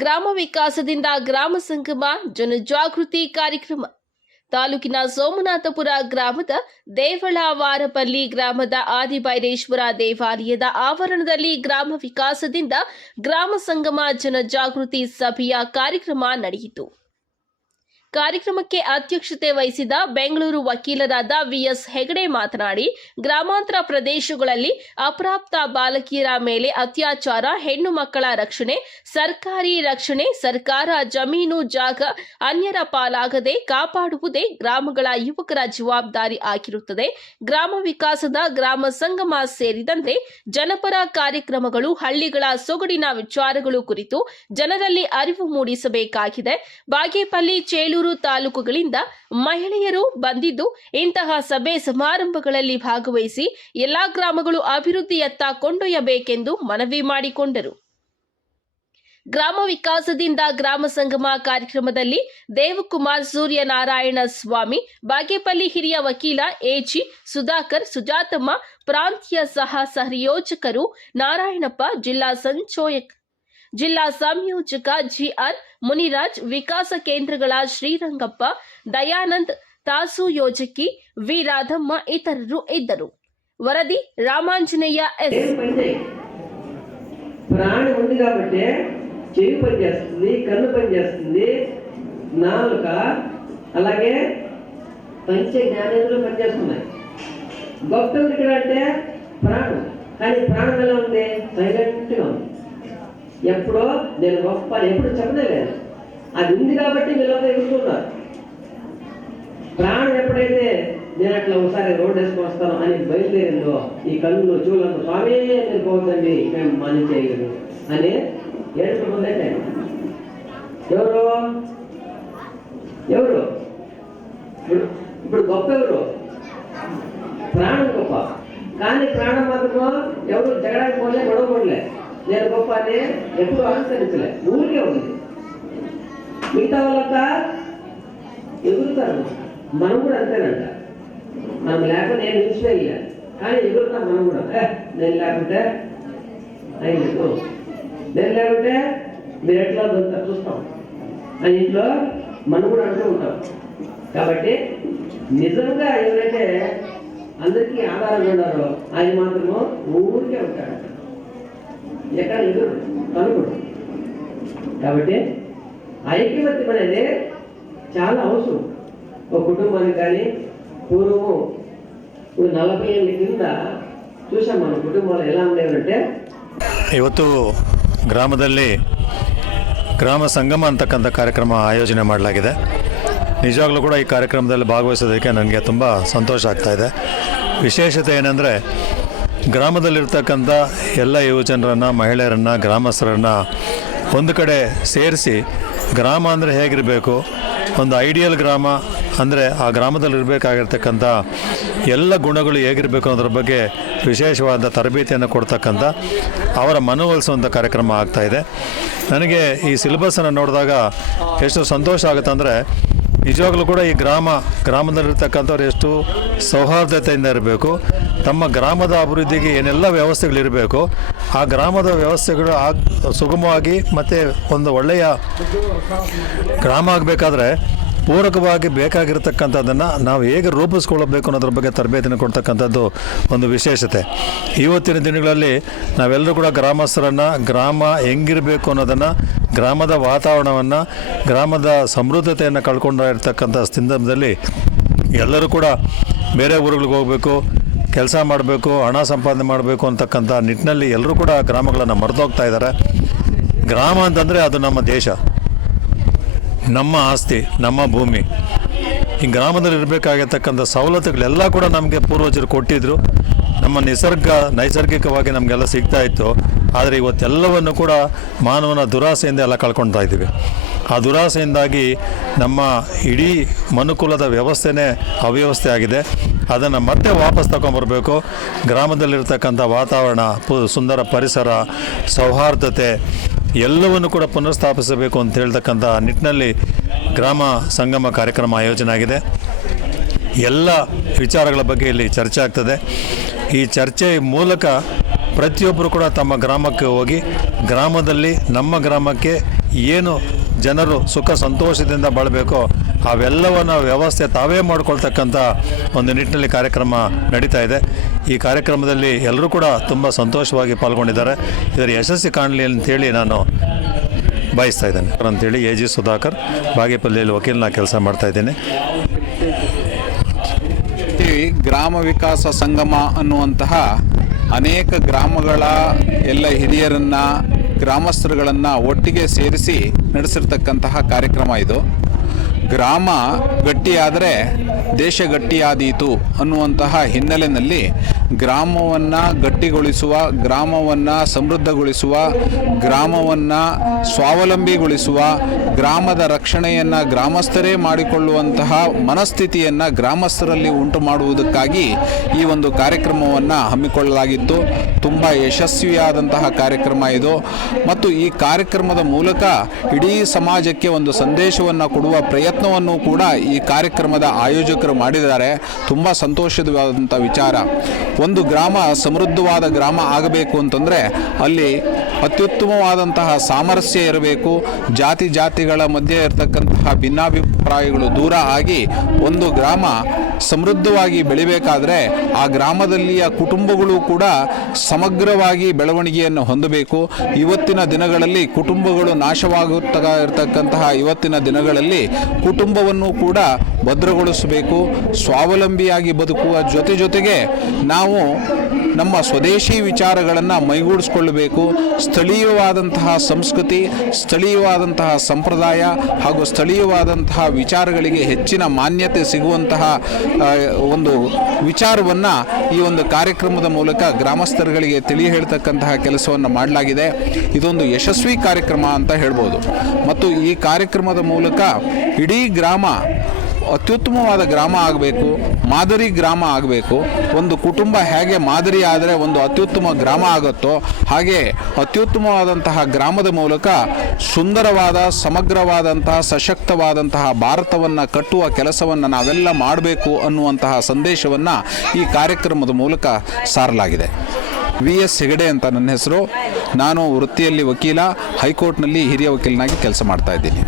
ಗ್ರಾಮ ವಿಕಾಸದಿಂದ ಗ್ರಾಮ ಸಂಗಮ ಜನಜಾಗೃತಿ ಕಾರ್ಯಕ್ರಮ. ತಾಲೂಕಿನ ಸೋಮನಾಥಪುರ ಗ್ರಾಮದ ದೇವಳವಾರಪಲ್ಲಿ ಗ್ರಾಮದ ಆದಿಬೈರೇಶ್ವರ ದೇವಾಲಯದ ಆವರಣದಲ್ಲಿ ಗ್ರಾಮ ವಿಕಾಸದಿಂದ ಗ್ರಾಮ ಸಂಗಮ ಜನಜಾಗೃತಿ ಸಭೆಯ ಕಾರ್ಯಕ್ರಮ ನಡೆಯಿತು. ಕಾರ್ಯಕ್ರಮಕ್ಕೆ ಅಧ್ಯಕ್ಷತೆ ವಹಿಸಿದ ಬೆಂಗಳೂರು ವಕೀಲರಾದ ವಿಎಸ್ ಹೆಗಡೆ ಮಾತನಾಡಿ, ಗ್ರಾಮಾಂತರ ಪ್ರದೇಶಗಳಲ್ಲಿ ಅಪ್ರಾಪ್ತ ಬಾಲಕಿಯರ ಮೇಲೆ ಅತ್ಯಾಚಾರ, ಹೆಣ್ಣು ಮಕ್ಕಳ ರಕ್ಷಣೆ, ಸರ್ಕಾರಿ ರಕ್ಷಣೆ, ಸರ್ಕಾರ ಜಮೀನು ಜಾಗ ಅನ್ಯರ ಪಾಲಾಗದೆ ಕಾಪಾಡುವುದೇ ಗ್ರಾಮಗಳ ಯುವಕರ ಜವಾಬ್ದಾರಿ ಆಗಿರುತ್ತದೆ. ಗ್ರಾಮ ವಿಕಾಸದ ಗ್ರಾಮ ಸಂಗಮ ಸೇರಿದಂತೆ ಜನಪರ ಕಾರ್ಯಕ್ರಮಗಳು, ಹಳ್ಳಿಗಳ ಸೊಗಡಿನ ವಿಚಾರಗಳು ಕುರಿತು ಜನರಲ್ಲಿ ಅರಿವು ಮೂಡಿಸಬೇಕಾಗಿದೆ. ಬಾಗೇಪಲ್ಲಿ ತಾಲೂಕುಗಳಿಂದ ಮಹಿಳೆಯರು ಬಂದಿದ್ದು ಇಂತಹ ಸಭೆ ಸಮಾರಂಭಗಳಲ್ಲಿ ಭಾಗವಹಿಸಿ ಎಲ್ಲಾ ಗ್ರಾಮಗಳು ಅಭಿವೃದ್ಧಿಯತ್ತ ಕೊಂಡೊಯ್ಯಬೇಕೆಂದು ಮನವಿ ಮಾಡಿಕೊಂಡರು. ಗ್ರಾಮ ವಿಕಾಸದಿಂದ ಗ್ರಾಮ ಸಂಗಮ ಕಾರ್ಯಕ್ರಮದಲ್ಲಿ ದೇವಕುಮಾರ್ ಸೂರ್ಯನಾರಾಯಣ ಸ್ವಾಮಿ, ಬಾಗೇಪಲ್ಲಿ ಹಿರಿಯ ವಕೀಲ ಎಜಿ ಸುಧಾಕರ್, ಸುಜಾತಮ್ಮ ಪ್ರಾಂತೀಯ ಸಹ ಸಹಯೋಜಕರು ನಾರಾಯಣಪ್ಪ, ಜಿಲ್ಲಾ ಸಂಚೋಯಕ ಜಿಲ್ಲಾ ಸಂಯೋಜಕ ಜಿಆರ್ ಮುನಿರಾಜ್ ವಿಕಾಸ ಕೇಂದ್ರಗಳ ಶ್ರೀರಂಗಪ್ಪ ದಯಾನಂದ್ ತಾಸು ಯೋಜಕಿ ವಿ ರಾಧಮ್ಮ ಇತರರು ಇದ್ದರು వరది రామాంజనేయ ఎస్ ఏం పని చేయి ప్రాణం ఉంది కాబట్టి చెవి పని చేస్తుంది కన్ను పని చేస్తుంది నాలుక అలాగే పంచ జ్ఞానేంద్రులు పనిచేస్తున్నాయి గొప్ప ఇక్కడ అంటే ప్రాణం కానీ ప్రాణం ఎలా ఉంది సైలెంట్గా ఉంది ఎప్పుడో నేను గొప్ప అని ఎప్పుడు చెప్పలేదు అది ఉంది కాబట్టి మీరంతా ఎగురుతున్నారు. ప్రాణం ఎప్పుడైతే నేను అట్లా ఒకసారి రోడ్ వేసుకు వస్తాను అని బయలుదేరిందో ఈ కళ్ళు చూడండి స్వామి నేను పోవద్దండి మేము మాని చేయగలను అని ఏడుపు ఎవరు? ఎవరు? ఇప్పుడు ఇప్పుడు గొప్ప ఎవరు? ప్రాణం గొప్ప. కానీ ప్రాణం మాత్రమో? ఎవరు? జగడానికి పోలే గొడవ పడలే. నేను గొప్ప అని ఎప్పుడు అనుసరించలే. ఊరికే ఉంది. మిగతా వాళ్ళంత ఎగురుతారు. మనం కూడా అంతేనంట. మనం లేకపోతే నేను చూసినా ఇలా కానీ ఎగురుతాం మనం కూడా. నేను లేకుంటే అయింది. నేను లేకుంటే మీరు ఎట్లా దొరుకుతారు చూస్తాం. అని ఇంట్లో మనం కూడా అంటూ ఉంటాం. కాబట్టి నిజంగా ఎవరైతే అందరికీ ఆధారంగా ఉన్నారో ఆయన మాత్రము ఊరికే ఉంటాడు ఎక్కడ ఎదురు కనుగొడు కాబట్టి ఐక్యమత్యం అనేది చాలా అవసరం ఒక కుటుంబానికి కానీ పూర్వము ఒక నలభై ఏళ్ళ కింద చూసాం మన కుటుంబాలు ఎలా ఉండేవంటే ಇವತ್ತು ಗ್ರಾಮದಲ್ಲಿ ಗ್ರಾಮ ಸಂಗಮ ಅಂತಕ್ಕಂಥ ಕಾರ್ಯಕ್ರಮ ಆಯೋಜನೆ ಮಾಡಲಾಗಿದೆ ನಿಜವಾಗ್ಲೂ ಕೂಡ ಈ ಕಾರ್ಯಕ್ರಮದಲ್ಲಿ ಭಾಗವಹಿಸೋದಕ್ಕೆ ನನಗೆ ತುಂಬ ಸಂತೋಷ ಆಗ್ತಾ ಇದೆ ವಿಶೇಷತೆ ಏನಂದರೆ ಗ್ರಾಮದಲ್ಲಿರ್ತಕ್ಕಂಥ ಎಲ್ಲ ಯುವಜನರನ್ನು, ಮಹಿಳೆಯರನ್ನು, ಗ್ರಾಮಸ್ಥರನ್ನು ಒಂದು ಕಡೆ ಸೇರಿಸಿ ಗ್ರಾಮ ಅಂದರೆ ಹೇಗಿರಬೇಕು? ಒಂದು ಐಡಿಯಲ್ ಗ್ರಾಮ ಅಂದರೆ ಆ ಗ್ರಾಮದಲ್ಲಿ ಇರಬೇಕಾಗಿರ್ತಕ್ಕಂಥ ಎಲ್ಲ ಗುಣಗಳು ಹೇಗಿರಬೇಕು ಅನ್ನೋದ್ರ ಬಗ್ಗೆ ವಿಶೇಷವಾದ ತರಬೇತಿಯನ್ನು ಕೊಡ್ತಕ್ಕಂಥ ಅವರ ಮನವೊಲಿಸುವಂಥ ಕಾರ್ಯಕ್ರಮ ಆಗ್ತಾಯಿದೆ ನನಗೆ ಈ ಸಿಲೆಬಸನ್ನು ನೋಡಿದಾಗ ಎಷ್ಟು ಸಂತೋಷ ಆಗುತ್ತೆ ಅಂದರೆ ನಿಜವಾಗ್ಲೂ ಕೂಡ ಈ ಗ್ರಾಮ, ಗ್ರಾಮದಲ್ಲಿರ್ತಕ್ಕಂಥವ್ರು ಎಷ್ಟು ಸೌಹಾರ್ದತೆಯಿಂದ ಇರಬೇಕು. ತಮ್ಮ ಗ್ರಾಮದ ಅಭಿವೃದ್ಧಿಗೆ ಏನೆಲ್ಲ ವ್ಯವಸ್ಥೆಗಳಿರಬೇಕು, ಆ ಗ್ರಾಮದ ವ್ಯವಸ್ಥೆಗಳು ಆಗ ಸುಗಮವಾಗಿ ಮತ್ತು ಒಂದು ಒಳ್ಳೆಯ ಗ್ರಾಮ ಆಗಬೇಕಾದ್ರೆ ಪೂರಕವಾಗಿ ಬೇಕಾಗಿರ್ತಕ್ಕಂಥದ್ದನ್ನು ನಾವು ಹೇಗೆ ರೂಪಿಸ್ಕೊಳ್ಳಬೇಕು ಅನ್ನೋದ್ರ ಬಗ್ಗೆ ತರಬೇತಿನ ಕೊಡ್ತಕ್ಕಂಥದ್ದು ಒಂದು ವಿಶೇಷತೆ. ಇವತ್ತಿನ ದಿನಗಳಲ್ಲಿ ನಾವೆಲ್ಲರೂ ಕೂಡ ಗ್ರಾಮಸ್ಥರನ್ನು, ಗ್ರಾಮ ಹೆಂಗಿರಬೇಕು ಅನ್ನೋದನ್ನು, ಗ್ರಾಮದ ವಾತಾವರಣವನ್ನು, ಗ್ರಾಮದ ಸಮೃದ್ಧತೆಯನ್ನು ಕಳ್ಕೊಂಡು ಇರ್ತಕ್ಕಂಥ ಸಂದರ್ಭದಲ್ಲಿ ಎಲ್ಲರೂ ಕೂಡ ಬೇರೆ ಊರುಗಳಿಗೆ ಹೋಗಬೇಕು, ಕೆಲಸ ಮಾಡಬೇಕು, ಹಣ ಸಂಪಾದನೆ ಮಾಡಬೇಕು ಅಂತಕ್ಕಂಥ ನಿಟ್ಟಿನಲ್ಲಿ ಎಲ್ಲರೂ ಕೂಡ ಗ್ರಾಮಗಳನ್ನು ಮರೆತೋಗ್ತಾ ಇದ್ದಾರೆ. ಗ್ರಾಮ ಅಂತಂದರೆ ಅದು ನಮ್ಮ ದೇಶ. ನಮ್ಮ ಆಸ್ತಿ, ನಮ್ಮ ಭೂಮಿ. ಈ ಗ್ರಾಮದಲ್ಲಿ ಇರಬೇಕಾಗಿರ್ತಕ್ಕಂಥ ಸವಲತ್ತುಗಳೆಲ್ಲ ಕೂಡ ನಮಗೆ ಪೂರ್ವಜರು ಕೊಟ್ಟಿದ್ದರು ನಮ್ಮ ನಿಸರ್ಗ, ನೈಸರ್ಗಿಕವಾಗಿ ನಮಗೆಲ್ಲ ಸಿಗ್ತಾ ಇತ್ತು. ಆದರೆ ಇವತ್ತೆಲ್ಲವನ್ನು ಕೂಡ ಮಾನವನ ದುರಾಸೆಯಿಂದ ಎಲ್ಲ ಕಳ್ಕೊಳ್ತಾ ಇದ್ದೀವಿ. ಆ ದುರಾಸೆಯಿಂದಾಗಿ ನಮ್ಮ ಇಡೀ ಮನುಕುಲದ ವ್ಯವಸ್ಥೆನೇ ಅವ್ಯವಸ್ಥೆ ಆಗಿದೆ. ಅದನ್ನು ಮತ್ತೆ ವಾಪಸ್ ತಗೊಂಬರ್ಬೇಕು ಗ್ರಾಮದಲ್ಲಿರ್ತಕ್ಕಂಥ ವಾತಾವರಣ, ಪು, ಸುಂದರ ಪರಿಸರ, ಸೌಹಾರ್ದತೆ ಎಲ್ಲವನ್ನು ಕೂಡ ಪುನರ್ಸ್ಥಾಪಿಸಬೇಕು ಅಂತ ಹೇಳ್ತಕ್ಕಂಥ ನಿಟ್ಟಿನಲ್ಲಿ ಗ್ರಾಮ ಸಂಗಮ ಕಾರ್ಯಕ್ರಮ ಆಯೋಜನೆ ಆಗಿದೆ. ಎಲ್ಲ ವಿಚಾರಗಳ ಬಗ್ಗೆ ಇಲ್ಲಿ ಚರ್ಚೆ ಆಗ್ತದೆ. ಈ ಚರ್ಚೆ ಮೂಲಕ ಪ್ರತಿಯೊಬ್ಬರು ಕೂಡ ತಮ್ಮ ಗ್ರಾಮಕ್ಕೆ ಹೋಗಿ ಗ್ರಾಮದಲ್ಲಿ ನಮ್ಮ ಗ್ರಾಮಕ್ಕೆ ಏನು ಜನರು ಸುಖ ಸಂತೋಷದಿಂದ ಬಾಳಬೇಕೋ ಅವೆಲ್ಲವನ್ನು ವ್ಯವಸ್ಥೆ ತಾವೇ ಮಾಡಿಕೊಳ್ತಕ್ಕಂಥ ಒಂದು ನಿಟ್ಟಿನಲ್ಲಿ ಕಾರ್ಯಕ್ರಮ ನಡೀತಾ ಇದೆ. ಈ ಕಾರ್ಯಕ್ರಮದಲ್ಲಿ ಎಲ್ಲರೂ ಕೂಡ ತುಂಬ ಸಂತೋಷವಾಗಿ ಪಾಲ್ಗೊಂಡಿದ್ದಾರೆ. ಇದರ ಯಶಸ್ವಿ ಕಾಣಲಿ ಅಂತೇಳಿ ನಾನು ಬಯಸ್ತಾ ಇದ್ದೇನೆ. ಅಂತೇಳಿ ಎ ಜಿ ಸುಧಾಕರ್, ಬಾಗೇಪಲ್ಲಿಯಲ್ಲಿ ವಕೀಲನ ಕೆಲಸ ಮಾಡ್ತಾ ಇದ್ದೇನೆ. ಗ್ರಾಮ ವಿಕಾಸ ಸಂಗಮ ಅನ್ನುವಂತಹ ಅನೇಕ ಗ್ರಾಮಗಳ ಎಲ್ಲ ಹಿರಿಯರನ್ನು, ಗ್ರಾಮಸ್ಥರುಗಳನ್ನು ಒಟ್ಟಿಗೆ ಸೇರಿಸಿ ನಡೆಸಿರ್ತಕ್ಕಂತಹ ಕಾರ್ಯಕ್ರಮ ಇದು. ಗ್ರಾಮ ಗಟ್ಟಿಯಾದರೆ ದೇಶ ಗಟ್ಟಿಯಾದೀತು ಅನ್ನುವಂತಹ ಹಿನ್ನೆಲೆಯಲ್ಲಿ ಗ್ರಾಮವನ್ನು ಗಟ್ಟಿಗೊಳಿಸುವ, ಗ್ರಾಮವನ್ನು ಸಮೃದ್ಧಗೊಳಿಸುವ, ಗ್ರಾಮವನ್ನು ಸ್ವಾವಲಂಬಿಗೊಳಿಸುವ, ಗ್ರಾಮದ ರಕ್ಷಣೆಯನ್ನು ಗ್ರಾಮಸ್ಥರೇ ಮಾಡಿಕೊಳ್ಳುವಂತಹ ಮನಸ್ಥಿತಿಯನ್ನು ಗ್ರಾಮಸ್ಥರಲ್ಲಿ ಉಂಟು ಮಾಡುವುದಕ್ಕಾಗಿ ಈ ಒಂದು ಕಾರ್ಯಕ್ರಮವನ್ನು ಹಮ್ಮಿಕೊಳ್ಳಲಾಗಿತ್ತು. ತುಂಬ ಯಶಸ್ವಿಯಾದಂತಹ ಕಾರ್ಯಕ್ರಮ ಇದು. ಮತ್ತು ಈ ಕಾರ್ಯಕ್ರಮದ ಮೂಲಕ ಇಡೀ ಸಮಾಜಕ್ಕೆ ಒಂದು ಸಂದೇಶವನ್ನು ಕೊಡುವ ಪ್ರಯತ್ನವನ್ನು ಕೂಡ ಈ ಕಾರ್ಯಕ್ರಮದ ಆಯೋಜಕರು ಮಾಡಿದ್ದಾರೆ. ತುಂಬ ಸಂತೋಷದವಾದಂಥ ವಿಚಾರ. ಒಂದು ಗ್ರಾಮ ಸಮೃದ್ಧವಾದ ಗ್ರಾಮ ಆಗಬೇಕು ಅಂತಂದರೆ ಅಲ್ಲಿ ಅತ್ಯುತ್ತಮವಾದಂತಹ ಸಾಮರಸ್ಯ ಇರಬೇಕು. ಜಾತಿ ಜಾತಿಗಳ ಮಧ್ಯೆ ಇರತಕ್ಕಂತಹ ಭಿನ್ನಾಭಿಪ್ರಾಯಗಳು ದೂರ ಆಗಿ ಒಂದು ಗ್ರಾಮ ಸಮೃದ್ಧವಾಗಿ ಬೆಳಿಬೇಕಾದ್ರೆ ಆ ಗ್ರಾಮದಲ್ಲಿಯ ಕುಟುಂಬಗಳು ಕೂಡ ಸಮಗ್ರವಾಗಿ ಬೆಳವಣಿಗೆಯನ್ನು ಹೊಂದಬೇಕು. ಇವತ್ತಿನ ದಿನಗಳಲ್ಲಿ ಕುಟುಂಬಗಳು ನಾಶವಾಗುತ್ತಾ ಇರತಕ್ಕಂತಹ ಇವತ್ತಿನ ದಿನಗಳಲ್ಲಿ ಕುಟುಂಬವನ್ನು ಕೂಡ ಭದ್ರಗೊಳಿಸಬೇಕು. ಸ್ವಾವಲಂಬಿಯಾಗಿ ಬದುಕುವ ಜೊತೆ ಜೊತೆಗೆ ನಾವು ನಮ್ಮ ಸ್ವದೇಶಿ ವಿಚಾರಗಳನ್ನು ಮೈಗೂಡಿಸ್ಕೊಳ್ಳಬೇಕು ಸ್ಥಳೀಯವಾದಂತಹ ಸಂಸ್ಕೃತಿ, ಸ್ಥಳೀಯವಾದಂತಹ ಸಂಪ್ರದಾಯ ಹಾಗೂ ಸ್ಥಳೀಯವಾದಂತಹ ವಿಚಾರಗಳಿಗೆ ಹೆಚ್ಚಿನ ಮಾನ್ಯತೆ ಸಿಗುವಂತಹ ಒಂದು ವಿಚಾರವನ್ನು ಈ ಒಂದು ಕಾರ್ಯಕ್ರಮದ ಮೂಲಕ ಗ್ರಾಮಸ್ಥರುಗಳಿಗೆ ತಿಳಿ ಹೇಳ್ತಕ್ಕಂತಹ ಕೆಲಸವನ್ನು ಮಾಡಲಾಗಿದೆ. ಇದೊಂದು ಯಶಸ್ವಿ ಕಾರ್ಯಕ್ರಮ ಅಂತ ಹೇಳ್ಬೋದು. ಮತ್ತು ಈ ಕಾರ್ಯಕ್ರಮದ ಮೂಲಕ ಇಡೀ ಗ್ರಾಮ ಅತ್ಯುತ್ತಮವಾದ ಗ್ರಾಮ ಆಗಬೇಕು, ಮಾದರಿ ಗ್ರಾಮ ಆಗಬೇಕು. ಒಂದು ಕುಟುಂಬ ಹೇಗೆ ಮಾದರಿ ಆದರೆ ಒಂದು ಅತ್ಯುತ್ತಮ ಗ್ರಾಮ ಆಗುತ್ತೋ ಹಾಗೆ ಅತ್ಯುತ್ತಮವಾದಂತಹ ಗ್ರಾಮದ ಮೂಲಕ ಸುಂದರವಾದ, ಸಮಗ್ರವಾದಂತಹ, ಸಶಕ್ತವಾದಂತಹ ಭಾರತವನ್ನು ಕಟ್ಟುವ ಕೆಲಸವನ್ನು ನಾವೆಲ್ಲ ಮಾಡಬೇಕು ಅನ್ನುವಂತಹ ಸಂದೇಶವನ್ನು ಈ ಕಾರ್ಯಕ್ರಮದ ಮೂಲಕ ಸಾರಲಾಗಿದೆ. ವಿ ಎಸ್ ಹೆಗಡೆ ಅಂತ ನನ್ನ ಹೆಸರು. ನಾನು ವೃತ್ತಿಯಲ್ಲಿ ವಕೀಲ, ಹೈಕೋರ್ಟ್ನಲ್ಲಿ ಹಿರಿಯ ವಕೀಲನಾಗಿ ಕೆಲಸ ಮಾಡ್ತಾ ಇದ್ದೀನಿ.